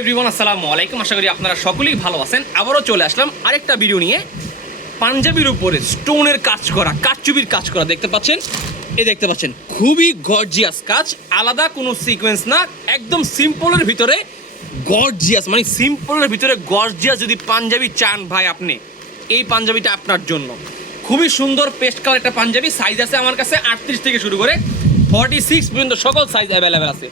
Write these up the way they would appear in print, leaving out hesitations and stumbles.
Everyone, আসসালামু আলাইকুম। আশা করি আপনারা সকলেই ভালো আছেন। আবারও চলে আসলাম আরেকটা ভিডিও নিয়ে। পাঞ্জাবির উপরে স্টোনের কাজ করা, কাচচুবির কাজ করা দেখতে পাচ্ছেন। দেখতে পাচ্ছেন খুবই গর্জিয়াস কাজ, আলাদা কোনো সিকোয়েন্স না, একদম সিম্পলের ভিতরে গর্জিয়াস, মানে সিম্পলের ভিতরে গর্জিয়াস। যদি পাঞ্জাবি চান ভাই, আপনি এই পাঞ্জাবিটা আপনার জন্য। খুবই সুন্দর পেস্ট কালার একটা পাঞ্জাবি। সাইজ আছে আমার কাছে 38 থেকে শুরু করে 46 পর্যন্ত সকল সাইজ অ্যাভেলেবেল আছে।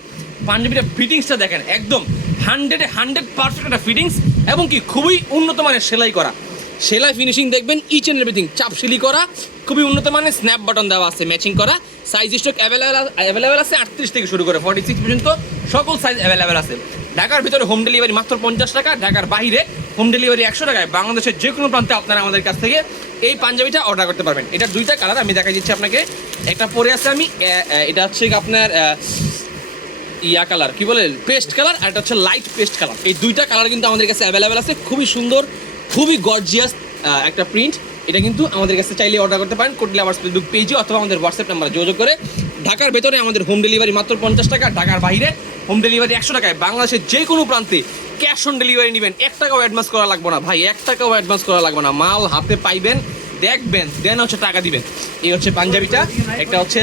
পাঞ্জাবিটা ফিটিংসটা দেখেন, একদম 100% একটা ফিটিংস, এবং কি খুবই উন্নত মানের সেলাই করা। সেলাই ফিনিশিং দেখবেন, ইচ অ্যান্ড এভরিথিং চাপ সিলি করা, খুবই উন্নত মানের। স্ন্যাপ বাটন দেওয়া আছে ম্যাচিং করা। সাইজ স্টক অ্যাভেলেবেল আছে 38 থেকে শুরু করে 46 পর্যন্ত সকল সাইজ অ্যাভেলেবেল আছে। ঢাকার ভিতরে হোম ডেলিভারি মাত্র 50 টাকা, ঢাকার বাইরে হোম ডেলিভারি 100 টাকায়। বাংলাদেশের যে কোনো প্রান্তে আপনারা আমাদের কাছ থেকে এই পাঞ্জাবিটা অর্ডার করতে পারবেন। এটা দুইটা কালার আমি দেখাই দিচ্ছি আপনাকে। একটা পরে আছে আমি, এটা হচ্ছে আপনার ইয়া কালার, কি বলে, পেস্ট কালার, আর এটা হচ্ছে লাইট পেস্ট কালার। এই দুইটা কালার কিন্তু আমাদের কাছে অ্যাভেলেবেল আছে। খুবই সুন্দর, খুবই গর্জিয়াস একটা প্রিন্ট। এটা কিন্তু আমাদের কাছে চাইলে অর্ডার করতে পারেন কোটলি আবার ফেসবুক পেজে অথবা আমাদের হোয়াটসঅ্যাপ নাম্বারে যোগাযোগ করে। ঢাকার ভেতরে আমাদের হোম ডেলিভারি মাত্র 50 টাকা, ঢাকার বাইরে হোম ডেলিভারি 100 টাকায়। বাংলাদেশের যে কোনো প্রান্তে ক্যাশ অন ডেলিভারি নেবেন, 1 টাকাও অ্যাডভান্স করা লাগবে না ভাই, 1 টাকাও অ্যাডভান্স করা লাগবে না। মাল হাতে পাইবেন, দেখবেন, দেন হচ্ছে টাকা দিবেন। এই হচ্ছে পাঞ্জাবিটা। একটা হচ্ছে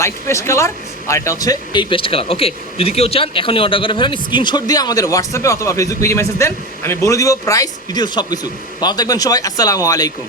লাইট পেস্ট কালার, আর এটা হচ্ছে এই পেস্ট কালার। ওকে, যদি কেউ চান এখনই অর্ডার করে ফেলেন, স্ক্রিনশট দিয়ে আমাদের হোয়াটসঅ্যাপে অথবা ফেসবুক পেজে মেসেজ দেন, আমি বলে দিব প্রাইস, ডিটেলস সব কিছু। ভালো থাকবেন সবাই, আসসালামু আলাইকুম।